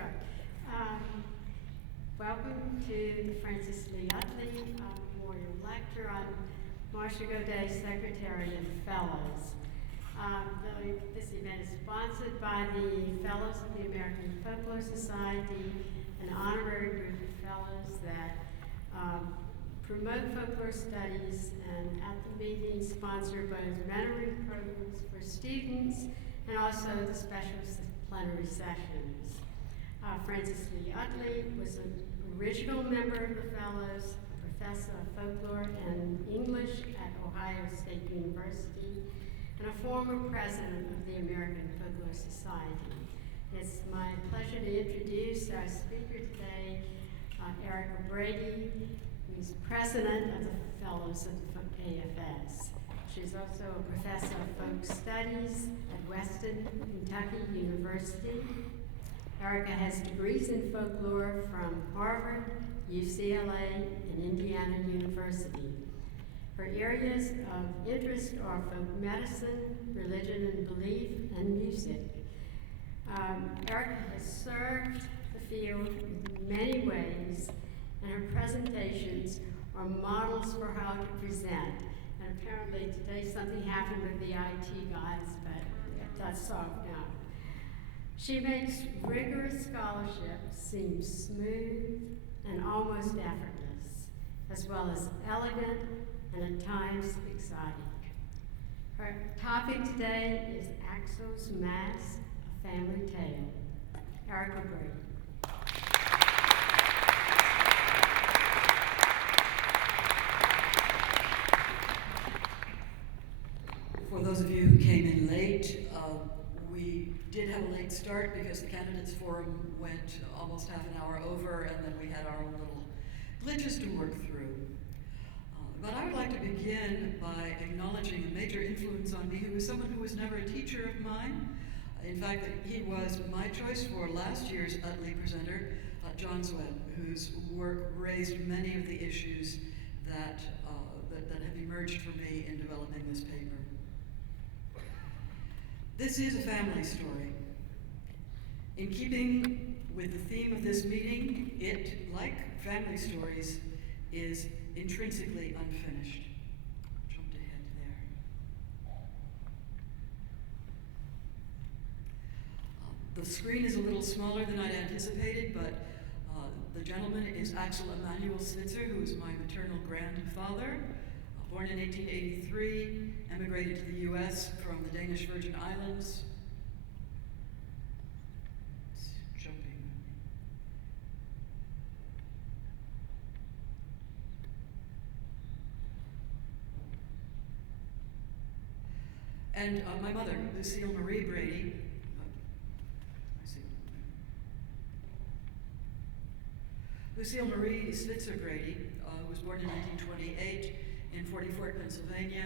start. Um, Welcome to the Francis Lee Utley Memorial Lecture on Marcia Godet, Secretary and Fellows. This event is sponsored by the Fellows of the American Folklore Society, an honorary group of fellows that promote folklore studies, and at the meeting sponsor both mentoring programs for students and also the special plenary sessions. Francis Lee Utley was an original member of the Fellows, a professor of folklore and English at Ohio State University, and a former president of the American Folklore Society. It's my pleasure to introduce our speaker today, Erika Brady, who's president of the Fellows of the AFS. She's also a professor of folk studies at Western Kentucky University. Erika has degrees in folklore from Harvard, UCLA, and Indiana University. Her areas of interest are folk medicine, religion and belief, and music. Erika has served the field in many ways, and her presentations are models for how to present. And apparently today something happened with the IT guys, but that's solved now. She makes rigorous scholarship seem smooth and almost effortless, as well as elegant and at times exotic. Her topic today is Axel's Masque, a Family Tale. Erika Brady. For those of you who came in late, we did have a late start because the candidates forum went almost half an hour over, and then we had our own little glitches to work through. But I would like to begin by acknowledging a major influence on me, who was someone who was never a teacher of mine. In fact, he was my choice for last year's Utley presenter, John Swett, whose work raised many of the issues that have emerged for me in developing this paper. This is a family story. In keeping with the theme of this meeting, it, like family stories, is intrinsically unfinished. Jumped ahead there. The screen is a little smaller than I'd anticipated, but the gentleman is Axel Emanuel Switzer, who is my maternal grandfather. Born in 1883, emigrated to the U.S. from the Danish Virgin Islands. Jumping. And my mother, Lucille Marie Brady, Lucille Marie Switzer Brady was born in 1928 in 40 Fort, Pennsylvania,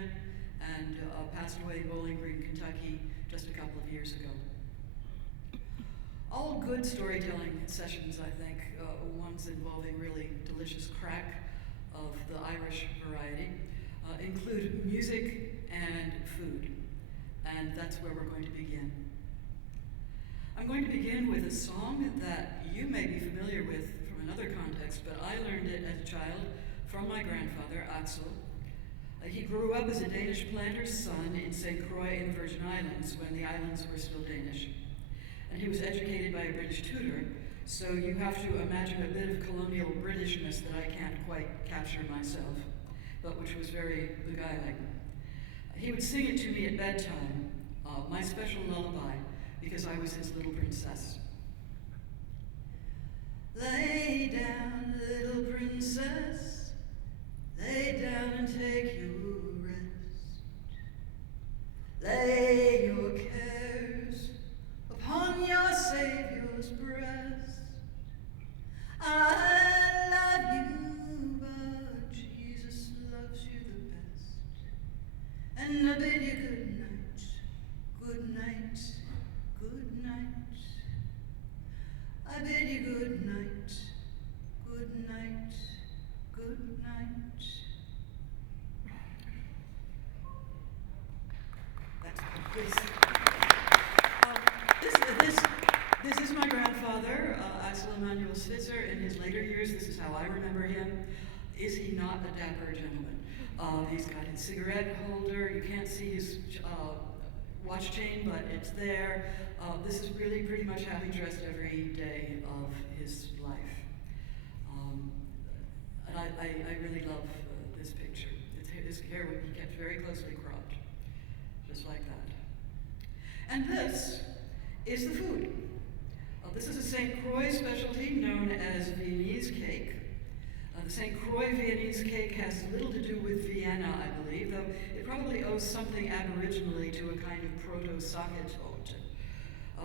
and passed away in Bowling Green, Kentucky, just a couple of years ago. All good storytelling sessions, I think, ones involving really delicious crack of the Irish variety, include music and food, and that's where we're going to begin. I'm going to begin with a song that you may be familiar with from another context, but I learned it as a child from my grandfather, Axel. He grew up as a Danish planter's son in St. Croix in the Virgin Islands when the islands were still Danish. And he was educated by a British tutor, so you have to imagine a bit of colonial Britishness that I can't quite capture myself, but which was very beguiling. He would sing it to me at bedtime, my special lullaby, because I was his little princess. Lay down, little princess, lay down and take your rest. Lay your cares upon your Savior's breast. I love you, but Jesus loves you the best. And I bid you good night, good night, good night. I bid you good night, good night, good night. That's this is my grandfather, Spitzer in his later years, this is how I remember him. Is he not a dapper gentleman? He's got his cigarette holder. You can't see his watch chain, but it's there. This is really pretty much how he dressed every day of his life. And I really love this picture. His hair would be kept very closely cropped, just like that. And this is the food. This is a St. Croix specialty known as Viennese cake. The St. Croix Viennese cake has little to do with Vienna, I believe, though it probably owes something aboriginally to a kind of proto-Sachetot.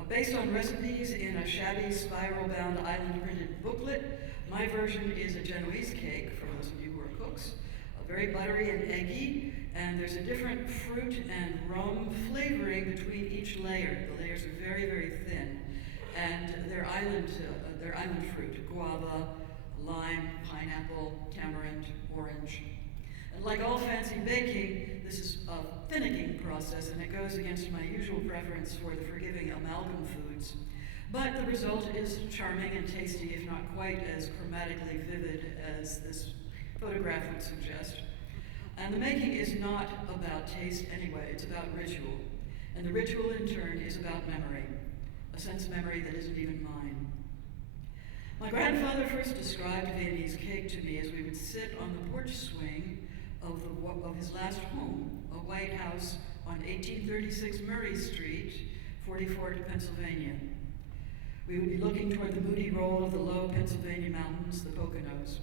Based on recipes in a shabby spiral-bound island-printed booklet, my version is a Genoese cake, for those of you who are cooks, very buttery and eggy, and there's a different fruit and rum flavoring between each layer. The layers are very, very thin, and they're island fruit, guava, lime, pineapple, tamarind, orange. And like all fancy baking, this is a finicking process, and it goes against my usual preference for the forgiving amalgam foods. But the result is charming and tasty, if not quite as chromatically vivid as this photograph would suggest. And the making is not about taste anyway, it's about ritual. And the ritual in turn is about memory, a sense of memory that isn't even mine. My grandfather first described Viennese cake to me as we would sit on the porch swing of his last home, a white house on 1836 Murray Street, 44th, Pennsylvania. We would be looking toward the moody roll of the low Pennsylvania mountains, the Poconos.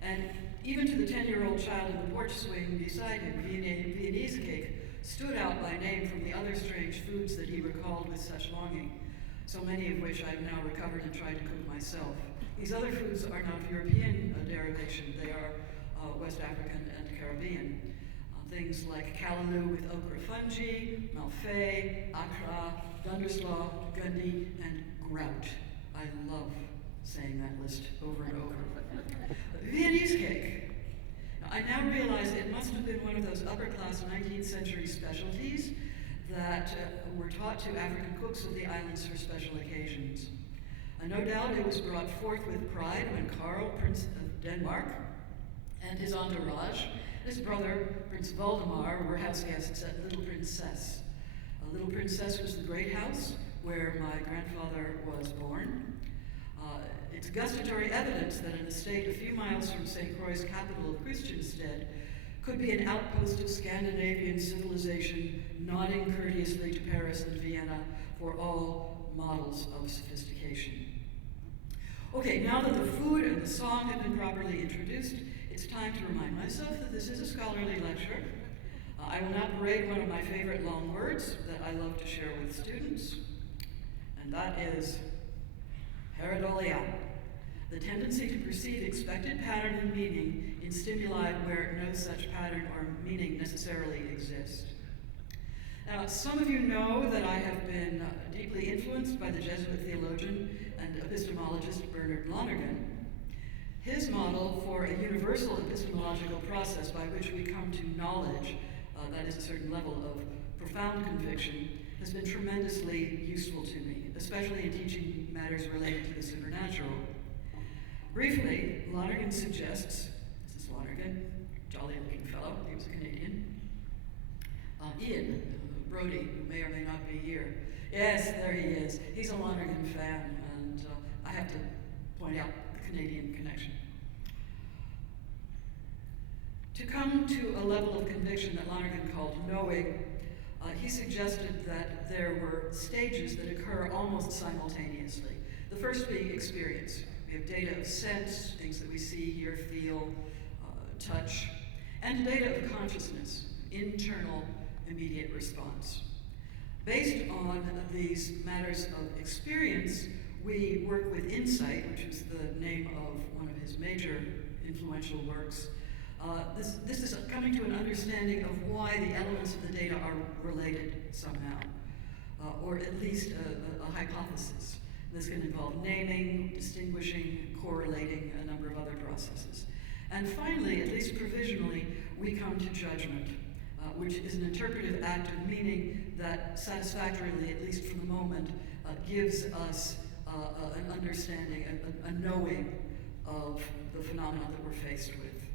And even to the 10-year-old child in the porch swing beside him, Viennese cake stood out by name from the other strange foods that he recalled with such longing, so many of which I've now recovered and tried to cook myself. These other foods are not of European derivation, they are West African and Caribbean. Things like callaloo with okra fungi, malfait, akra, dunderslaw, gundi, and grout. I love saying that list over and over. Viennese cake. Now, I now realize it must have been one of those upper-class 19th century specialties that were taught to African cooks of the islands for special occasions. No doubt it was brought forth with pride when Karl, Prince of Denmark, and his entourage, his brother, Prince Valdemar, were house guests at Little Princess. Little Princess was the great house where my grandfather was born. It's gustatory evidence that an estate a few miles from St. Croix's capital of Christiansted could be an outpost of Scandinavian civilization, nodding courteously to Paris and Vienna for all models of sophistication. Okay, now that the food and the song have been properly introduced, it's time to remind myself that this is a scholarly lecture. I will now parade one of my favorite long words that I love to share with students, and that is pareidolia, the tendency to perceive expected pattern and meaning in stimuli where no such pattern or meaning necessarily exist. Now, some of you know that I have been deeply influenced by the Jesuit theologian and epistemologist Bernard Lonergan. His model for a universal epistemological process by which we come to knowledge, that is a certain level of profound conviction, has been tremendously useful to me, especially in teaching matters related to the supernatural. Briefly, Lonergan suggests, this is Lonergan, jolly looking fellow, he was a Canadian, Ian Brody, who may or may not be here. Yes, there he is. He's a Lonergan fan, and I have to point out the Canadian connection. To come to a level of conviction that Lonergan called knowing, he suggested that there were stages that occur almost simultaneously. The first being experience. We have data of sense, things that we see, hear, feel, touch, and data of consciousness, internal, immediate response. Based on these matters of experience, we work with insight, which is the name of one of his major influential works. This is coming to an understanding of why the elements of the data are related somehow, or at least a hypothesis. This can involve naming, distinguishing, correlating, a number of other processes. And finally, at least provisionally, we come to judgment, which is an interpretive act of meaning that satisfactorily, at least for the moment, gives us an understanding, a knowing of the phenomena that we're faced with.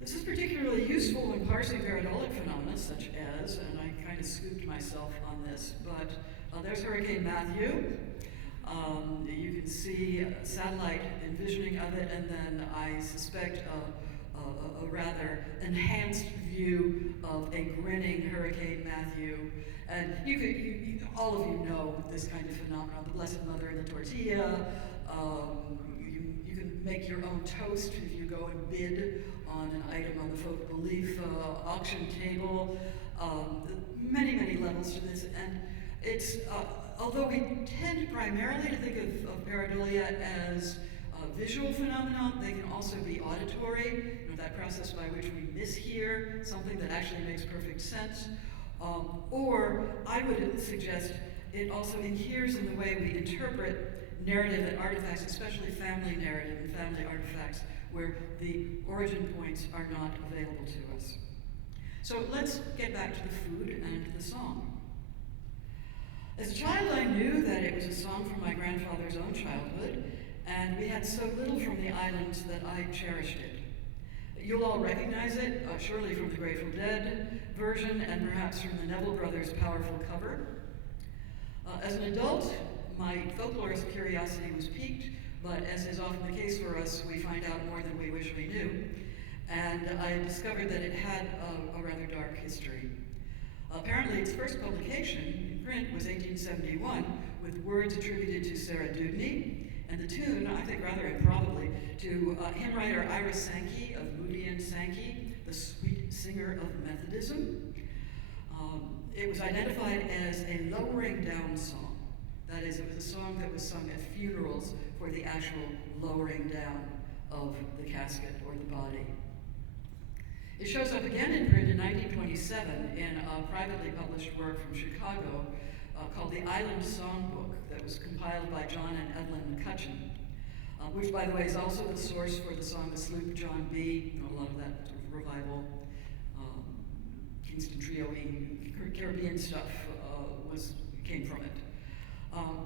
This is particularly useful when parsing pareidolia phenomena such as, and I kind of scooped myself on this, but there's Hurricane Matthew. You can see a satellite envisioning of it, and then I suspect a rather enhanced view of a grinning Hurricane Matthew. And all of you know this kind of phenomenon, the Blessed Mother and the tortilla. You can make your own toast if you go and bid on an item on the folk belief auction table. Many, many levels to this. And it's, although we tend primarily to think of pareidolia as visual phenomena, they can also be auditory, that process by which we mishear something that actually makes perfect sense. Or I would suggest it also inheres in the way we interpret narrative and artifacts, especially family narrative and family artifacts, where the origin points are not available to us. So let's get back to the food and the song. As a child, I knew that it was a song from my grandfather's own childhood, and we had so little from the islands that I cherished it. You'll all recognize it, surely from the Grateful Dead version, and perhaps from the Neville Brothers' powerful cover. As an adult, my folklorist curiosity was piqued, but as is often the case for us, we find out more than we wish we knew. And I discovered that it had a rather dark history. Apparently, its first publication in print was 1871, with words attributed to Sarah Dewdney, and the tune, I think rather improbably, to hymn writer Ira Sankey of Moody and Sankey, the sweet singer of Methodism. It was identified as a lowering down song. That is, it was a song that was sung at funerals for the actual lowering down of the casket or the body. It shows up again in print in 1927 in a privately published work from Chicago called the Island Songbook that was compiled by John and Evelyn McCutcheon, which, by the way, is also the source for the song The Sloop John B. A lot of that sort of revival, Kingston Trio-y, Caribbean stuff came from it.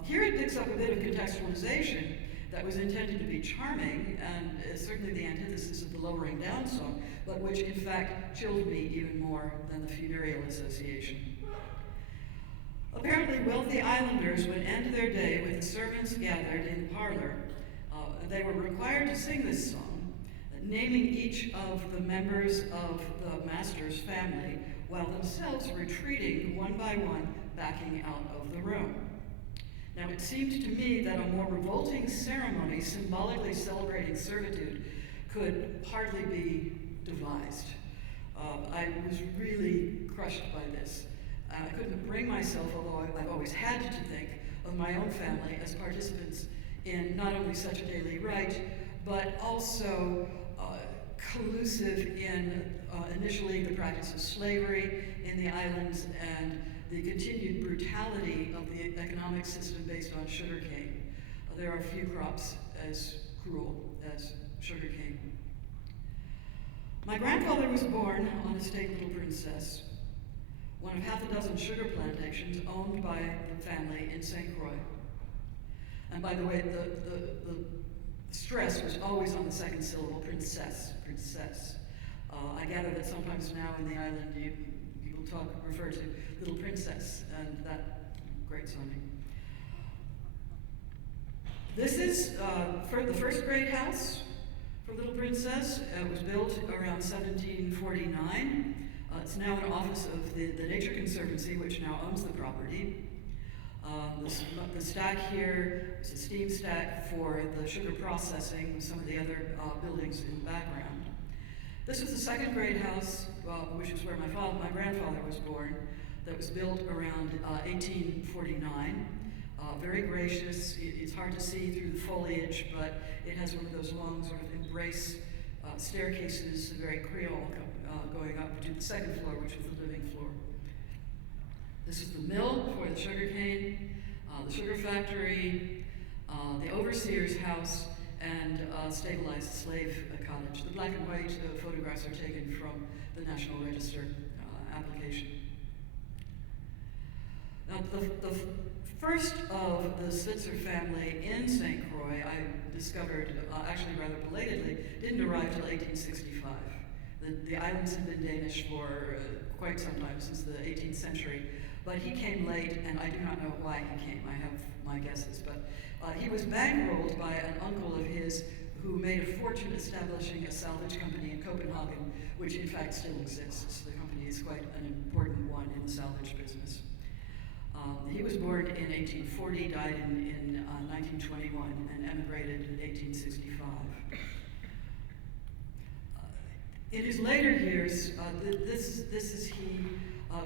Here it picks up a bit of contextualization that was intended to be charming and is certainly the antithesis of the lowering down song, but which in fact chilled me even more than the funereal association. Apparently wealthy islanders would end their day with the servants gathered in the parlor. They were required to sing this song, naming each of the members of the master's family, while themselves retreating one by one, backing out of the room. Now, it seemed to me that a more revolting ceremony symbolically celebrating servitude could hardly be devised. I was really crushed by this. I couldn't bring myself, although I've always had to think of my own family as participants in not only such a daily rite, but also collusive in initially the practice of slavery in the islands and the continued brutality of the economic system based on sugarcane. There are few crops as cruel as sugarcane. My grandfather was born on estate Little Princess, one of half a dozen sugar plantations owned by the family in St. Croix. And by the way, the stress was always on the second syllable, princess, princess. I gather that sometimes now in the island people refer to Little Princess, and that, great sounding. This is for the first grade house for Little Princess. It was built around 1749. It's now an office of the Nature Conservancy, which now owns the property. The stack here is a steam stack for the sugar processing with some of the other buildings in the background. This is the second grade house, which is where my grandfather was born, that was built around 1849. Very gracious. It's hard to see through the foliage, but it has one of those long sort of embrace staircases, very Creole, going up to the second floor, which is the living floor. This is the mill for the sugarcane, the sugar factory, the overseer's house, and stabilized slave cottage. The black and white photographs are taken from the National Register application. Now, the first of the Switzer family in St. Croix, I discovered, actually rather belatedly, didn't arrive till 1865. The islands had been Danish for quite some time, since the 18th century, but he came late, and I do not know why he came. I have my guesses, but he was bankrolled by an uncle of his who made a fortune establishing a salvage company in Copenhagen, which in fact still exists. The company is quite an important one in the salvage business. He was born in 1840, died in 1921, and emigrated in 1865. In his later years, this is he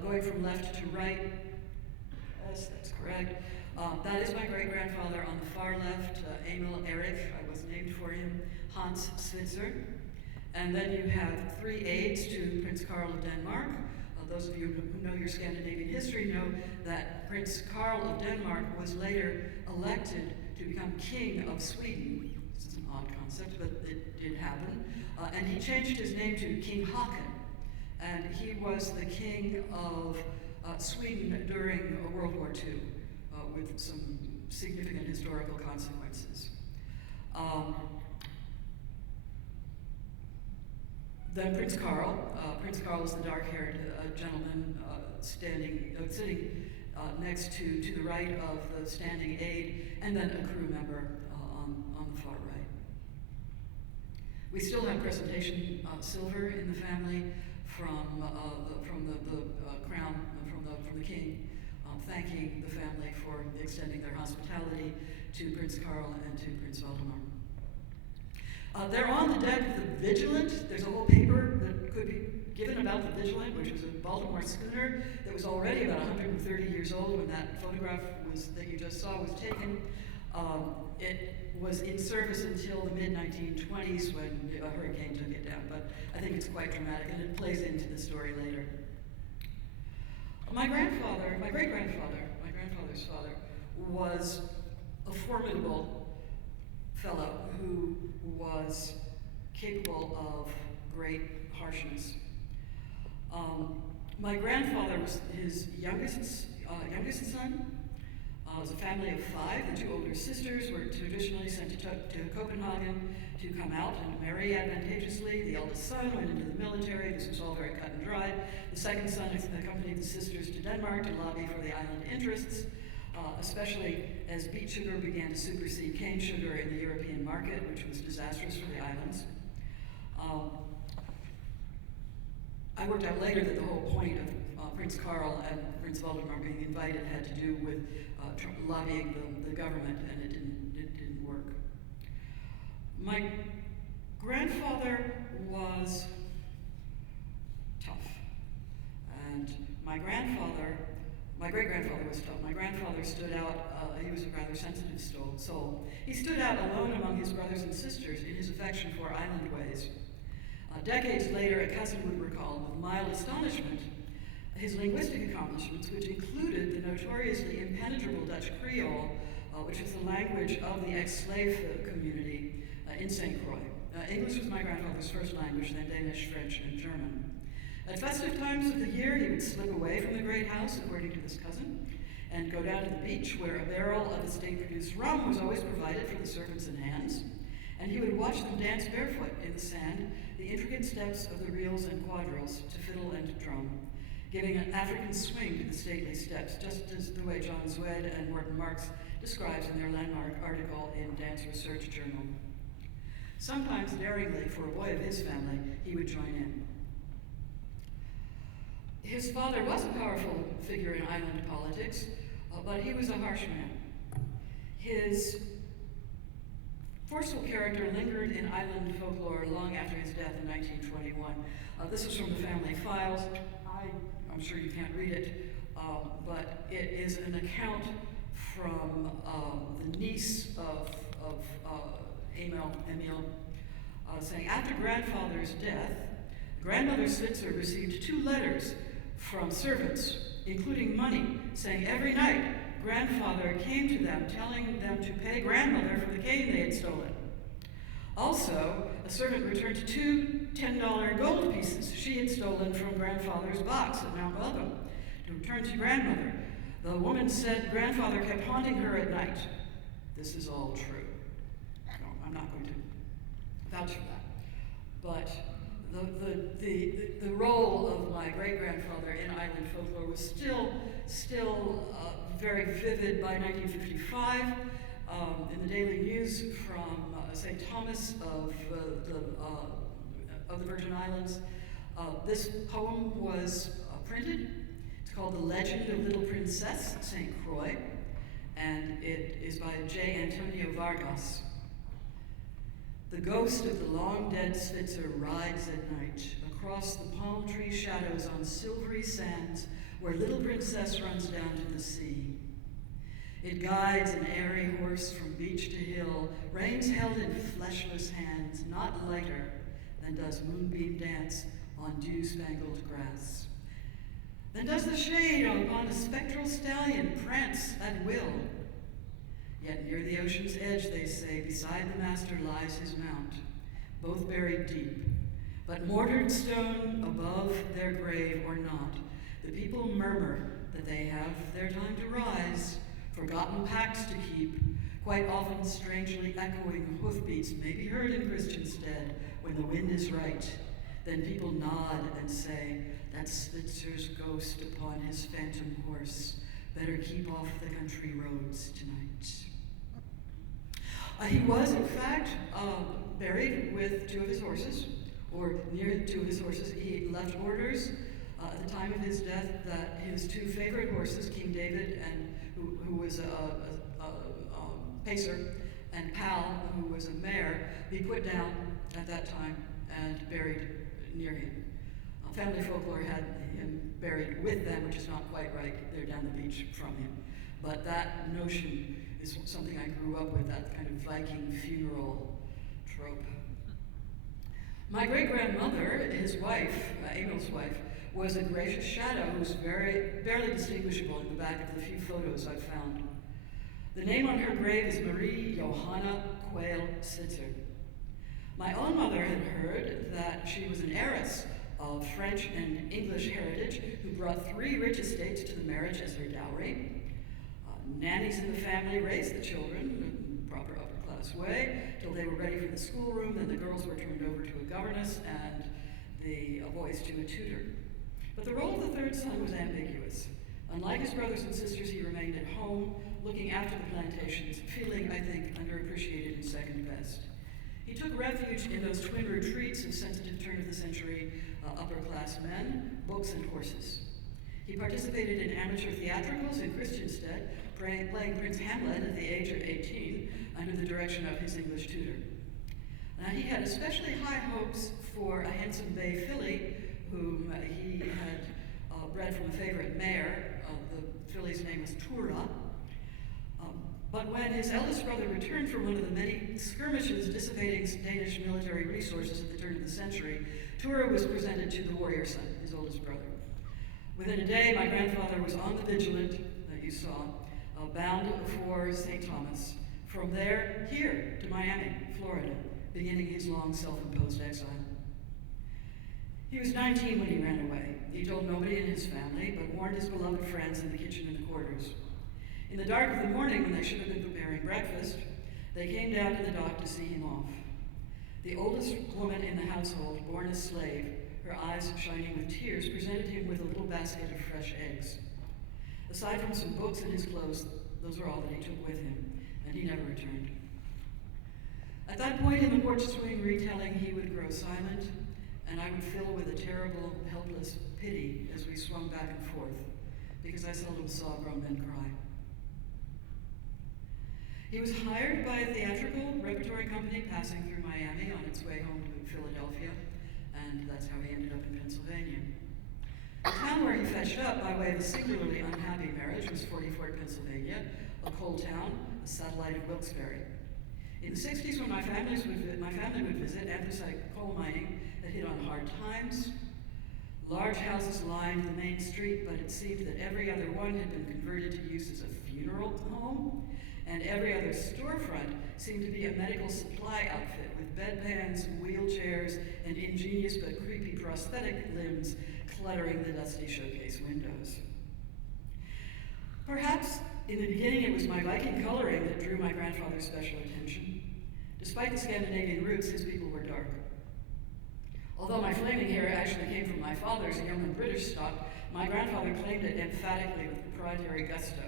going from left to right. Yes, that's correct. That is my great-grandfather on the far left, Emil Erik, I was named for him, Hans Switzer. And then you have three aides to Prince Karl of Denmark. Those of you who know your Scandinavian history know that Prince Karl of Denmark was later elected to become King of Sweden. This is an odd concept, but it did happen. And he changed his name to King Haakon. And he was the king of Sweden during World War II, with some significant historical consequences. Then Prince Karl. Prince Karl is the dark-haired gentleman sitting next to the right of the standing aide, and then a crew member on the far right. We still have presentation silver in the family from the crown, from the king, thanking the family for extending their hospitality to Prince Karl and to Prince Valdemar. They're on the deck of the Vigilant. There's a whole paper that could be given about the Vigilant, which was a Baltimore schooner that was already about 130 years old when that photograph that you just saw was taken. It was in service until the mid-1920s when a hurricane took it down, but I think it's quite dramatic, and it plays into the story later. My grandfather's father, was a formidable fellow who was capable of great harshness. My grandfather was his youngest son. It was a family of 5. The 2 older sisters were traditionally sent to Copenhagen to come out and marry advantageously. The eldest son went into the military. This was all very cut and dried. The second son accompanied the sisters to Denmark to lobby for the island interests, especially as beet sugar began to supersede cane sugar in the European market, which was disastrous for the islands. I worked out later that the whole point of Prince Karl and Prince Valdemar being invited had to do with lobbying the government, and it didn't work. My grandfather was tough, and my great-grandfather was tough. My grandfather stood out, he was a rather sensitive soul. He stood out alone among his brothers and sisters in his affection for island ways. Decades later, a cousin would recall with mild astonishment his linguistic accomplishments, which included the notoriously impenetrable Dutch Creole, which was the language of the ex-slave community in St. Croix. English was my grandfather's first language, then Danish, French, and German. At festive times of the year, he would slip away from the great house, according to this cousin, and go down to the beach where a barrel of estate-produced rum was always provided for the servants and hands, and he would watch them dance barefoot in the sand, the intricate steps of the reels and quadrilles to fiddle and drum, giving an African swing to the stately steps, just as the way John Zwed and Morton Marks describes in their landmark article in Dance Research Journal. Sometimes daringly, for a boy of his family, he would join in. His father was a powerful figure in island politics, but he was a harsh man. His forceful character lingered in island folklore long after his death in 1921. This is from the family files. I'm sure you can't read it, but it is an account from the niece of Emil, saying, after grandfather's death, grandmother Switzer received 2 letters from servants, including money, saying every night grandfather came to them, telling them to pay grandmother for the cane they had stolen. Also, a servant returned 2 $10 gold pieces she had stolen from grandfather's box at Mount Welcome to return to grandmother. The woman said grandfather kept haunting her at night. This is all true. No, I'm not going to vouch for that. But the role of my great-grandfather in island folklore was still very vivid by 1955. In the Daily News from St. Thomas of the Virgin Islands, this poem was printed. It's called The Legend of Little Princess St. Croix, and it is by J. Antonio Vargas. The ghost of the long-dead Switzer rides at night across the palm tree shadows on silvery sands where little princess runs down to the sea. It guides an airy horse from beach to hill, reins held in fleshless hands, not lighter than does moonbeam dance on dew-spangled grass. Then does the shade upon a spectral stallion prance at will. Yet near the ocean's edge, they say, beside the master lies his mount, both buried deep. But mortared stone above their grave or not, the people murmur that they have their time to rise, forgotten pacts to keep, quite often strangely echoing hoofbeats may be heard in Christiansted when the wind is right. Then people nod and say, that's Spitzer's ghost upon his phantom horse. Better keep off the country roads tonight. He was, in fact, buried with two of his horses, or near two of his horses. He left orders at the time of his death that his two favorite horses, King David, and who was a pacer, and Pal, who was a mare, be put down at that time and buried near him. Family folklore had him buried with them, which is not quite right. They're down the beach from him. But that notion is something I grew up with, that kind of Viking funeral trope. My great-grandmother, his wife, Emil's wife, was a gracious shadow who's barely distinguishable in the back of the few photos I've found. The name on her grave is Marie Johanna Quayle Sitzer. My own mother had heard that she was an heiress of French and English heritage who brought 3 rich estates to the marriage as her dowry. Nannies in the family raised the children in proper upper-class way till they were ready for the schoolroom. Then the girls were turned over to a governess and the boys to a tutor. But the role of the third son was ambiguous. Unlike his brothers and sisters, he remained at home, looking after the plantations, feeling, I think, underappreciated and second best. He took refuge in those twin retreats of sensitive turn-of-the-century upper-class men, books and horses. He participated in amateur theatricals in Christiansted, playing Prince Hamlet at the age of 18 under the direction of his English tutor. Now, he had especially high hopes for a handsome bay filly whom he had bred from a favorite mare. The filly's name was Tura. But when his eldest brother returned from one of the many skirmishes dissipating Danish military resources at the turn of the century, Tura was presented to the warrior son, his oldest brother. Within a day, my grandfather was on the Vigilant that you saw, bound for St. Thomas. From there, here to Miami, Florida, beginning his long self-imposed exile. He was 19 when he ran away. He told nobody in his family, but warned his beloved friends in the kitchen and the quarters. In the dark of the morning, when they should have been preparing breakfast, they came down to the dock to see him off. The oldest woman in the household, born a slave, her eyes shining with tears, presented him with a little basket of fresh eggs. Aside from some books and his clothes, those were all that he took with him, and he never returned. At that point in the porch swing retelling, he would grow silent, and I would fill with a terrible, helpless pity as we swung back and forth, because I seldom saw grown men cry. He was hired by a theatrical repertory company passing through Miami on its way home to Philadelphia, and that's how he ended up in Pennsylvania. The town where he fetched up by way of a singularly unhappy marriage was Forty Fort, Pennsylvania, a coal town, a satellite of Wilkes-Barre. In the 60s, when my family would visit, anthracite coal mining had hit on hard times. Large houses lined the main street, but it seemed that every other one had been converted to use as a funeral home, and every other storefront seemed to be a medical supply outfit with bedpans, wheelchairs, and ingenious but creepy prosthetic limbs cluttering the dusty showcase windows. Perhaps in the beginning it was my Viking coloring that drew my grandfather's special attention. Despite the Scandinavian roots, his people were dark. Although my flaming hair actually came from my father's Yeoman British stock, my grandfather claimed it emphatically with proprietary gusto.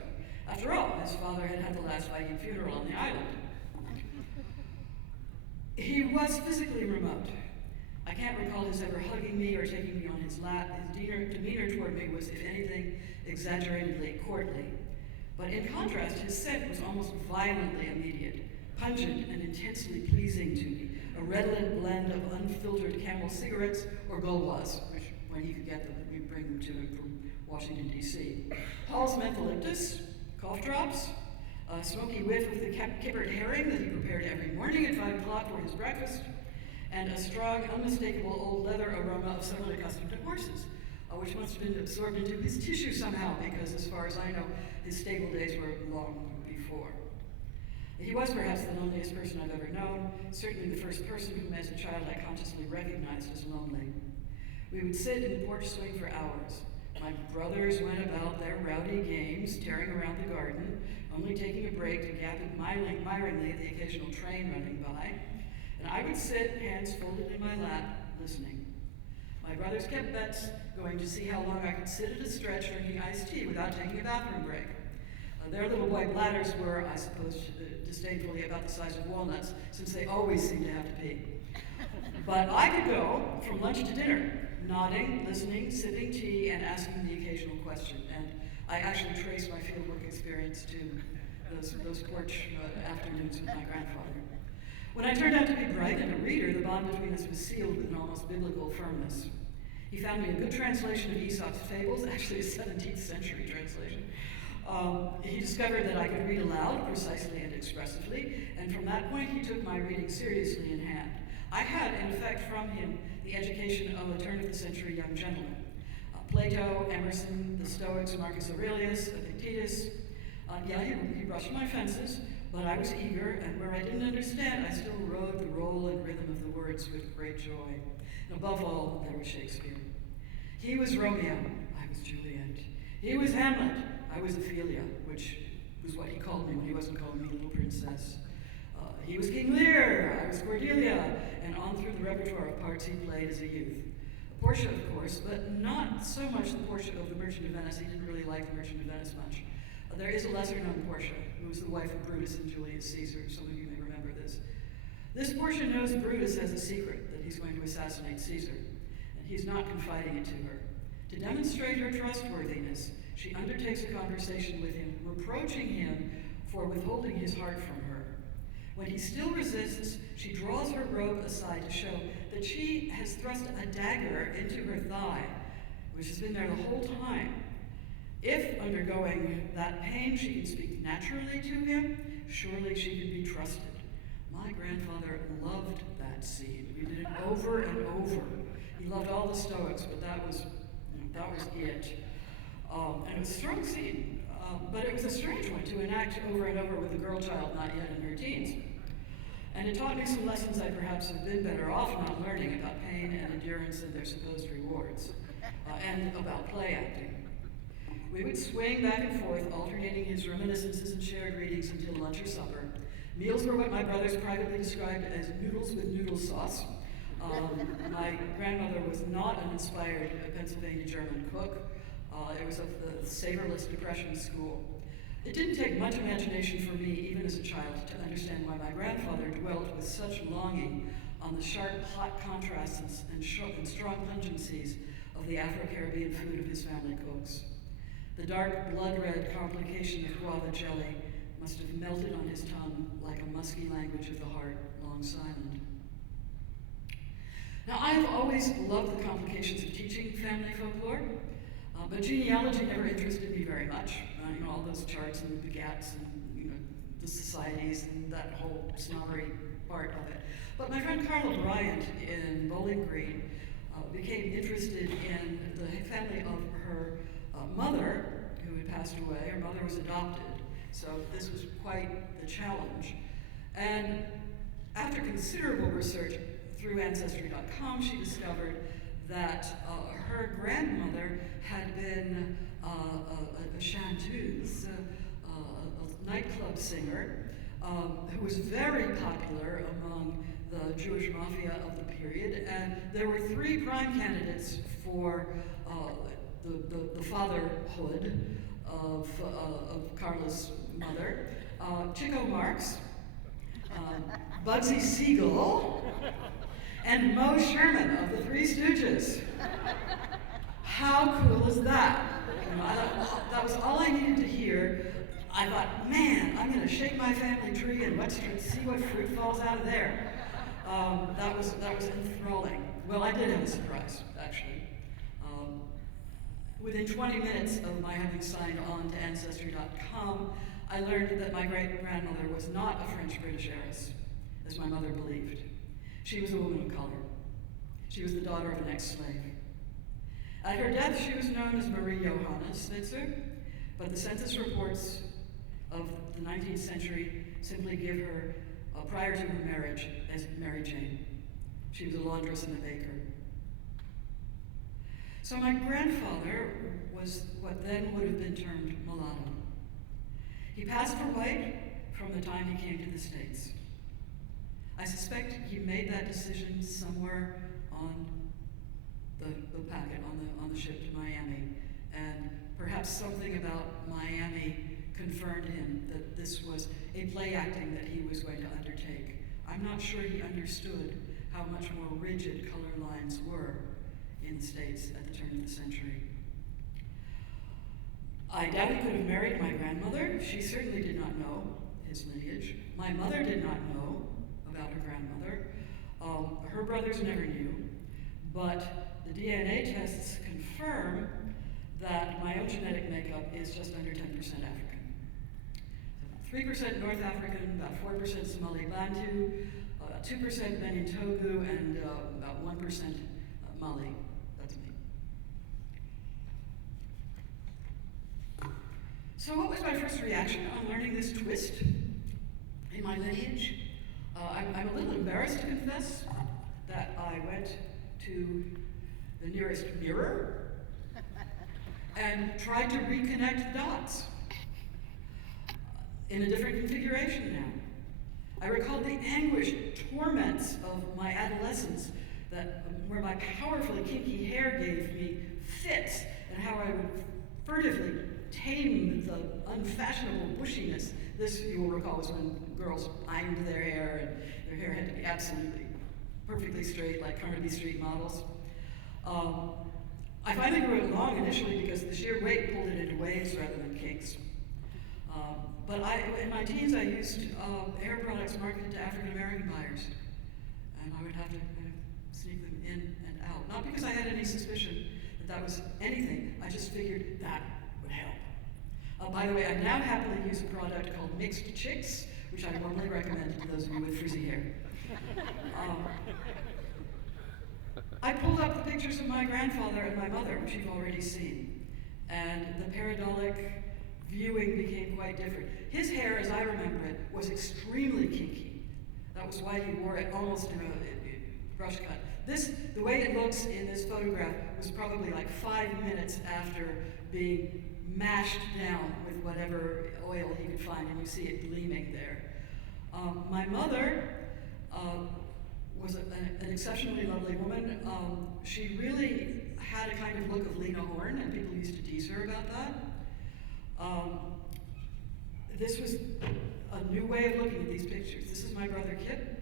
After all, his father had had the last Viking funeral on the island. He was physically remote. I can't recall his ever hugging me or taking me on his lap. His demeanor toward me was, if anything, exaggeratedly courtly. But in contrast, his scent was almost violently immediate, pungent and intensely pleasing to me, a redolent blend of unfiltered Camel cigarettes or Gauloises, which, when he could get them, we'd bring them to him from Washington, D.C. Hall's mentholyptus, cough drops, a smoky whiff of the kippered herring that he prepared every morning at 5 o'clock for his breakfast, and a strong, unmistakable old leather aroma of someone accustomed to horses, which must have been absorbed into his tissue somehow, because as far as I know, his stable days were long before. He was perhaps the loneliest person I've ever known, certainly the first person whom as a child I consciously recognized as lonely. We would sit in the porch swing for hours. My brothers went about their rowdy games, tearing around the garden, only taking a break to gap admiringly at the occasional train running by. And I would sit, hands folded in my lap, listening. My brothers kept bets, going to see how long I could sit at a stretch drinking iced tea without taking a bathroom break. Their little boy bladders were, I suppose, disdainfully about the size of walnuts, since they always seemed to have to pee. But I could go from lunch to dinner, nodding, listening, sipping tea, and asking the occasional question. And I actually traced my fieldwork experience to those porch afternoons with my grandfather. When I turned out to be bright and a reader, the bond between us was sealed with an almost biblical firmness. He found me a good translation of Aesop's Fables, actually a 17th century translation. He discovered that I could read aloud, precisely and expressively, and from that point he took my reading seriously in hand. I had, in effect, from him, the education of a turn-of-the-century young gentleman. Plato, Emerson, the Stoics, Marcus Aurelius, Epictetus. He brushed my fences, but I was eager, and where I didn't understand, I still rode the roll and rhythm of the words with great joy. And above all, there was Shakespeare. He was Romeo, I was Juliet. He was Hamlet, I was Ophelia, which was what he called me when he wasn't calling me little princess. He was King Lear, I was Cordelia, and on through the repertoire of parts he played as a youth. Portia, of course, but not so much the Portia of the Merchant of Venice. He didn't really like the Merchant of Venice much. There is a lesser-known Portia, who was the wife of Brutus and Julius Caesar. Some of you may remember this. This Portia knows Brutus has a secret, that he's going to assassinate Caesar, and he's not confiding it to her. To demonstrate her trustworthiness, she undertakes a conversation with him, reproaching him for withholding his heart from her. When he still resists, she draws her robe aside to show that she has thrust a dagger into her thigh, which has been there the whole time. If, undergoing that pain, she can speak naturally to him, surely she can be trusted. My grandfather loved that scene. We did it over and over. He loved all the Stoics, but that was it. And it was a strong scene, but it was a strange one to enact over and over with a girl child not yet in her teens. And it taught me some lessons I perhaps have been better off not learning about pain and endurance and their supposed rewards, and about play acting. We would swing back and forth, alternating his reminiscences and shared readings until lunch or supper. Meals were what my brothers privately described as noodles with noodle sauce. My grandmother was not an inspired Pennsylvania German cook. It was of the savorless Depression school. It didn't take much imagination for me, even as a child, to understand why my grandfather dwelt with such longing on the sharp, hot contrasts and strong pungencies of the Afro-Caribbean food of his family cooks. The dark, blood-red complication of guava jelly must have melted on his tongue like a musky language of the heart, long silent. Now, I've always loved the complications of teaching family folklore, but genealogy never interested me very much. All those charts and the begats and the societies and that whole snobbery part of it. But my friend Carla Bryant in Bowling Green became interested in the family of her mother, who had passed away. Her mother was adopted, so this was quite the challenge. And after considerable research through Ancestry.com, she discovered that her grandmother had been a chanteuse, a nightclub singer, who was very popular among the Jewish mafia of the period. And there were three prime candidates for the fatherhood of Carla's mother. Chico Marx, Bugsy Siegel, and Mo Sherman of the Three Stooges. How cool is that? You know, that was all I needed to hear. I thought, man, I'm going to shake my family tree and see what fruit falls out of there. That was enthralling. Well, I did have a surprise, actually. Within 20 minutes of my having signed on to Ancestry.com, I learned that my great-grandmother was not a French-British heiress, as my mother believed. She was a woman of color. She was the daughter of an ex-slave. At her death, she was known as Marie Johanna Spitzer, but the census reports of the 19th century simply give her, prior to her marriage, as Mary Jane. She was a laundress and a baker. So my grandfather was what then would have been termed mulatto. He passed for white from the time he came to the States. I suspect he made that decision somewhere on the packet, on the ship to Miami, and perhaps something about Miami confirmed him that this was a play acting that he was going to undertake. I'm not sure he understood how much more rigid color lines were in the States at the turn of the century. I doubt he could have married my grandmother. She certainly did not know his lineage. My mother did not know about her grandmother. Her brothers never knew, but the DNA tests confirm that my own genetic makeup is just under 10% African. 3% North African, about 4% Somali Bantu, 2% Benin Togo, and about 1% Mali. That's me. So what was my first reaction on learning this twist in my lineage? I'm a little embarrassed to confess that I went to the nearest mirror and tried to reconnect the dots in a different configuration now. I recalled the anguished torments of my adolescence where my powerfully kinky hair gave me fits, and how I would furtively tame the unfashionable bushiness. This, you will recall, was when girls ironed their hair, and their hair had to be absolutely perfectly straight, like Carnaby Street models. I finally grew it long initially because the sheer weight pulled it into waves rather than kinks. But in my teens, I used hair products marketed to African American buyers, and I would have to kind of sneak them in and out. Not because I had any suspicion that was anything, I just figured that would help. By the way, I now happily use a product called Mixed Chicks, which I warmly recommend to those of you with frizzy hair. I pulled up the pictures of my grandfather and my mother, which you've already seen, and the pareidolia viewing became quite different. His hair, as I remember it, was extremely kinky. That was why he wore it almost in a brush cut. The way it looks in this photograph was probably like 5 minutes after being mashed down with whatever oil he could find, and you see it gleaming there. My mother was an exceptionally lovely woman. She really had a kind of look of Lena Horne, and people used to tease her about that. This was a new way of looking at these pictures. This is my brother Kip,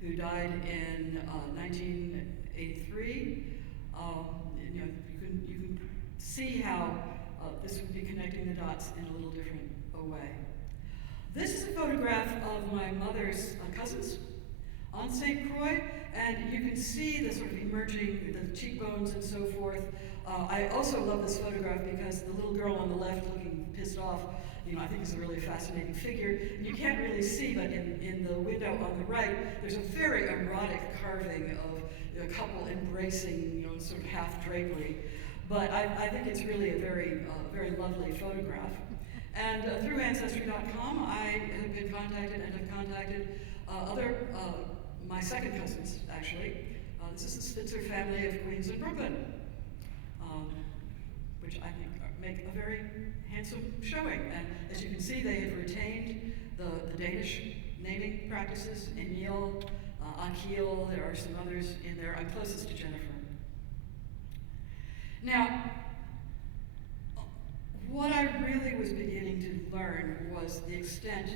who died in 1983. You know, you can see how this would be connecting the dots in a little different way. This is a photograph of my mother's cousins on St. Croix, and you can see the sort of emerging, the cheekbones and so forth. I also love this photograph because the little girl on the left looking pissed off, you know, I think is a really fascinating figure. And you can't really see, but in the window on the right, there's a very erotic carving of a couple embracing, you know, sort of half drapery. But I think it's really a very, very lovely photograph. And through Ancestry.com, I have been contacted and have contacted my second cousins, actually. This is the Spitzer family of Queens and Brooklyn, which I think make a very handsome showing. And as you can see, they have retained the Danish naming practices, Emil, Akil, there are some others in there. I'm closest to Jennifer. Now, what I really was beginning to learn was the extent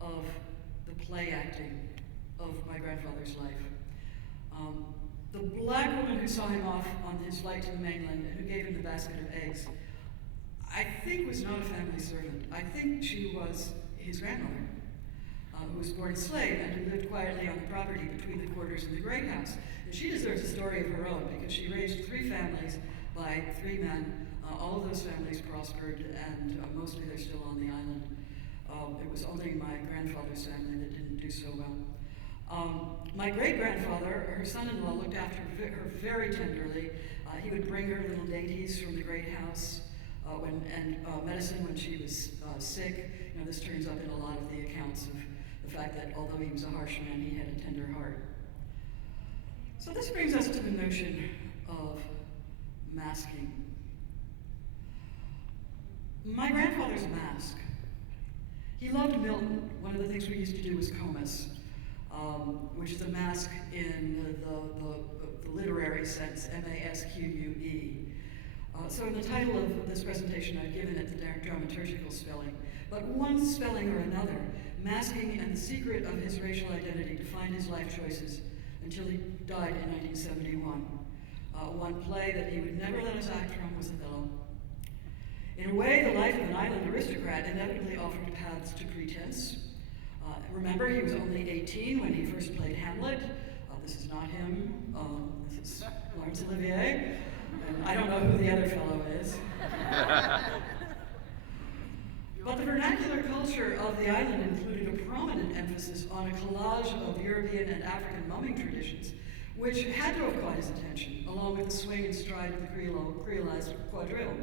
of the play acting of my grandfather's life. The black woman who saw him off on his flight to the mainland and who gave him the basket of eggs, I think was not a family servant. I think she was his grandmother, who was born a slave and who lived quietly on the property between the quarters and the great house. And she deserves a story of her own because she raised 3 families by 3 men. All of those families prospered, and mostly they're still on the island. It was only my grandfather's family that didn't do so well. My great-grandfather, her son-in-law, looked after her very tenderly. He would bring her little dainties from the great house and medicine when she was sick. You know, this turns up in a lot of the accounts of the fact that although he was a harsh man, he had a tender heart. So this brings us to the notion of masking. My grandfather's a mask. He loved Milton. One of the things we used to do was comus, which is a mask in the literary sense, M-A-S-Q-U-E. So in the title of this presentation, I've given it the dramaturgical spelling. But one spelling or another, masking and the secret of his racial identity defined his life choices until he died in 1971. One play that he would never let us act from was Othello. In a way, the life of an island aristocrat inevitably offered paths to pretense. Remember, he was only 18 when he first played Hamlet. This is not him. This is Laurence Olivier. And I don't know who the other fellow is. But the vernacular culture of the island included a prominent emphasis on a collage of European and African mumming traditions, which had to have caught his attention, along with the swing and stride of the creolized quadrille.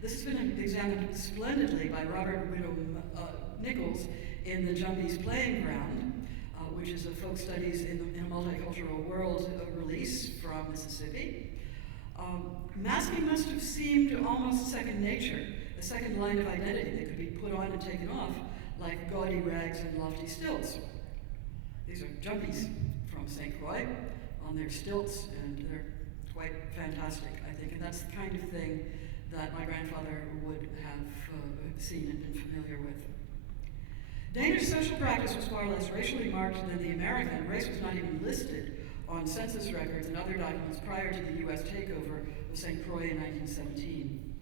This has been examined splendidly by Robert Nichols in the Jumbies Playing Ground, which is a folk studies in a multicultural world release from Mississippi. Masking must have seemed almost second nature, a second line of identity that could be put on and taken off, like gaudy rags and lofty stilts. These are Jumbies from St. Croix on their stilts, and they're quite fantastic, I think, and that's the kind of thing that my grandfather would have seen and been familiar with. Danish social practice was far less racially marked than the American. Race was not even listed on census records and other documents prior to the U.S. takeover of St. Croix in 1917.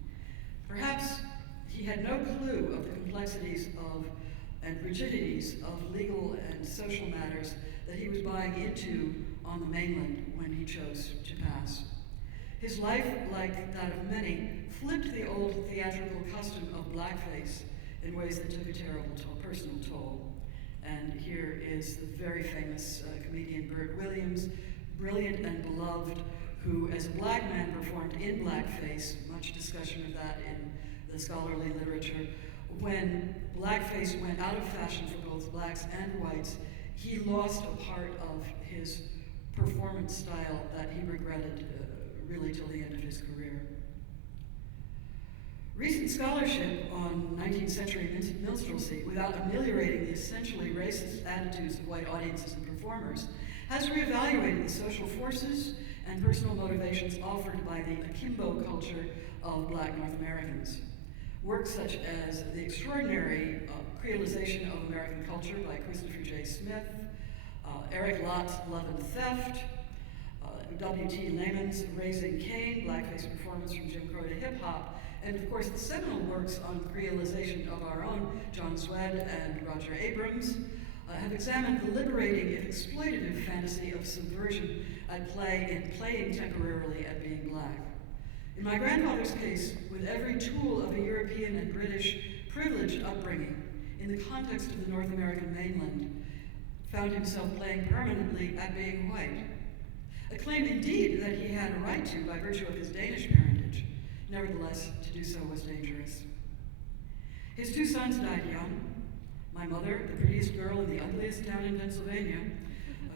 Perhaps he had no clue of the complexities and rigidities of legal and social matters that he was buying into on the mainland when he chose to pass. His life, like that of many, flipped the old theatrical custom of blackface in ways that took a terrible personal toll. And here is the very famous comedian Bert Williams, brilliant and beloved, who as a black man performed in blackface, much discussion of that in the scholarly literature. When blackface went out of fashion for both blacks and whites, he lost a part of his performance style that he regretted really till the end of his career. Recent scholarship on 19th century minstrelsy, without ameliorating the essentially racist attitudes of white audiences and performers, has reevaluated the social forces and personal motivations offered by the akimbo culture of black North Americans. Works such as The Extraordinary Creolization of American Culture by Christopher J. Smith, Eric Lott's Love and Theft, W.T. Lehman's Raising Cain, blackface performance from Jim Crow to hip hop, and of course the seminal works on creolization of our own, John Swed and Roger Abrams, have examined the liberating if exploitative fantasy of subversion at play in playing temporarily at being black. In my grandfather's case, with every tool of a European and British privileged upbringing, in the context of the North American mainland, found himself playing permanently at being white. A claim indeed that he had a right to by virtue of his Danish parentage. Nevertheless, to do so was dangerous. His 2 sons died young. My mother, the prettiest girl in the ugliest town in Pennsylvania,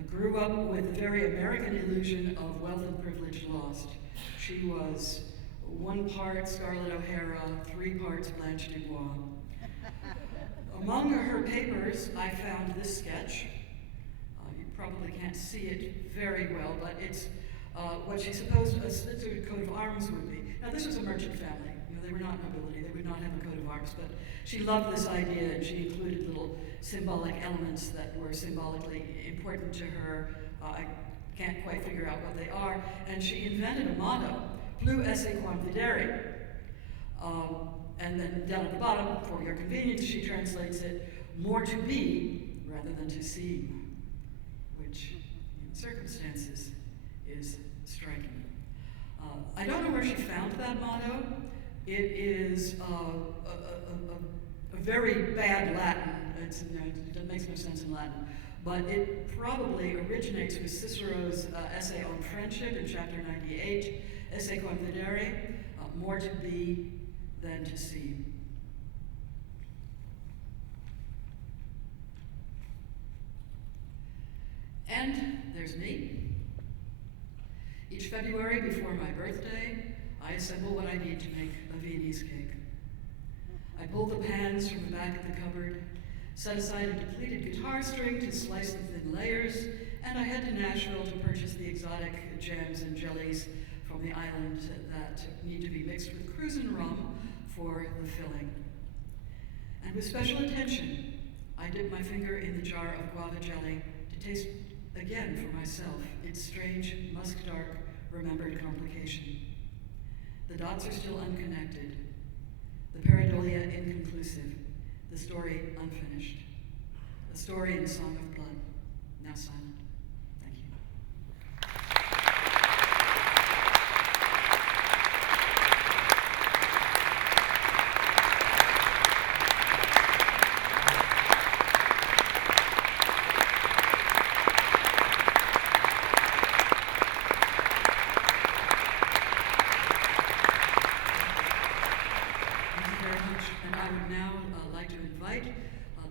grew up with the very American illusion of wealth and privilege lost. She was 1 part Scarlett O'Hara, 3 parts Blanche Dubois. Among her papers, I found this sketch. You probably can't see it very well, but it's what she supposed a coat of arms would be. Now, this was a merchant family. You know, they were not nobility. They would not have a coat of arms, but she loved this idea, and she included little symbolic elements that were symbolically important to her. I can't quite figure out what they are. And she invented a motto, Plus esse quam videre. And then down at the bottom, for your convenience, she translates it, more to be rather than to seem, which in circumstances is striking. I don't know where she found that motto. It is a very bad Latin. It makes no sense in Latin. But it probably originates with Cicero's essay on friendship in chapter 98, Esse quam videre, more to be than to see. And there's me. Each February before my birthday, I assemble what I need to make a Viennese cake. I pull the pans from the back of the cupboard, set aside a depleted guitar string to slice the thin layers, and I head to Nashville to purchase the exotic jams and jellies from the island that need to be mixed with Cruzan rum for the filling. And with special attention, I dip my finger in the jar of guava jelly to taste again for myself its strange, musk-dark, remembered complication. The dots are still unconnected, the pareidolia inconclusive, the story unfinished. A story in song of blood, now silent. Thank you. And I would now like to invite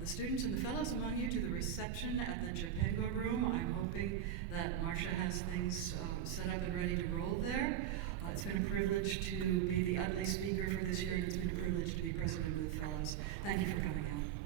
the students and the fellows among you to the reception at the Japengo room. I'm hoping that Marcia has things set up and ready to roll there. It's been a privilege to be the Utley speaker for this year, and it's been a privilege to be president of the fellows. Thank you for coming out.